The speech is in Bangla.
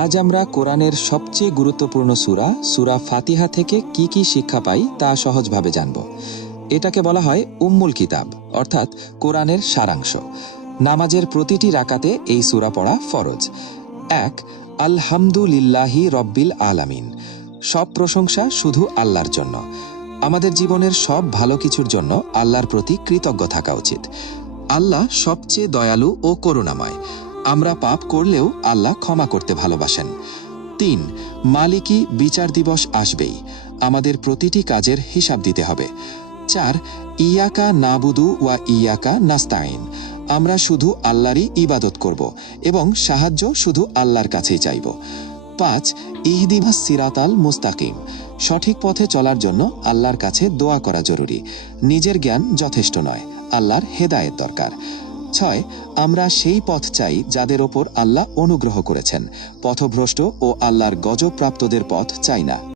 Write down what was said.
আজ আমরা কোরআনের সবচেয়ে গুরুত্বপূর্ণ সূরা, সুরা ফাতিহা থেকে কি কি শিক্ষা পাই তা সহজভাবে জানব। এটাকে বলা হয় উম্মুল কিতাব, অর্থাৎ কোরআনের সারাংশ। নামাজের প্রতিটি রাকাতে এই সূরা পড়া ফরজ। এক, আলহামদুলিল্লাহি রব্বিল আলামিন। সব প্রশংসা শুধু আল্লাহর জন্য। আমাদের জীবনের সব ভালো কিছুর জন্য আল্লাহর প্রতি কৃতজ্ঞ থাকা উচিত। আল্লাহ সবচেয়ে দয়ালু ও করুণাময়। আমরা পাপ করলেও আল্লাহ ক্ষমা করতে ভালোবাসেন। তিন, মালিকি বিচার দিবস আসবেই। আমাদের প্রতিটি কাজের হিসাব দিতে হবে। চার, ইয়াকা নাবুদু ওয়া ইয়াকা নাস্তাইন আমরা শুধু আল্লাহরই ইবাদত করব এবং সাহায্য শুধু আল্লাহর কাছেই চাইব। পাঁচ ইহদিমাস সিরাতাল মুস্তাকিম। সঠিক পথে চলার জন্য আল্লাহর কাছে দোয়া করা জরুরি। নিজের জ্ঞান যথেষ্ট নয়, আল্লাহর হেদায়েত দরকার। ছয় আমরা সেই পথ চাই যাদের ওপর আল্লাহ অনুগ্রহ করেছেন। পথভ্রষ্ট ও আল্লাহর গজবপ্রাপ্তদের পথ চাই না।